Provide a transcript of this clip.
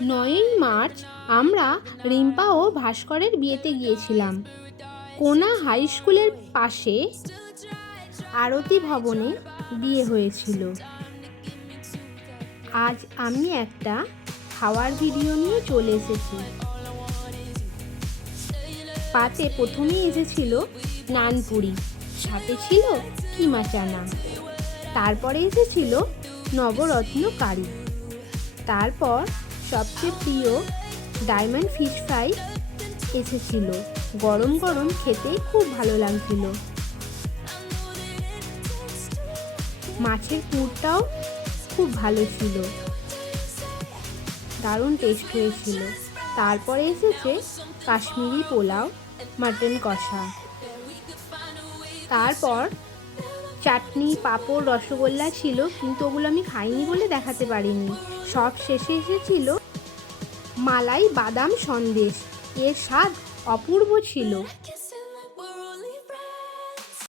9ই March আমরা রিম্পা ও ভাস্করের বিয়েতে গিয়েছিলাম। কোনা হাই স্কুলের পাশে আরতি ভবনে বিয়ে হয়েছিল। আজ আমি একটা খাওয়ার ভিডিও নিয়ে চলে এসেছি। পাতে প্রথমেই এসেছিল নানপুরি, সাথে ছিল কিমা চানা, তারপরে এসেছিল নবরত্ন কারি, তারপর সবচেয়ে প্রিয় ডায়মন্ড ফিশ ফ্রাই এসেছিল। গরম গরম খেতে খুব ভালো লাগছিল। মাছের পুরটাও খুব ভালো ছিল, দারুণ টেস্ট হয়েছিল। তারপরে এসেছে কাশ্মীরি পোলাও, মাটন কষা, তারপর চাটনি, পাঁপড়, রসগোল্লা ছিল, কিন্তু ওগুলো আমি খাইনি বলে দেখাতে পারিনি। সব শেষে এসেছিল মালাই বাদাম সন্দেশ, এর স্বাদ অপূর্ব ছিল।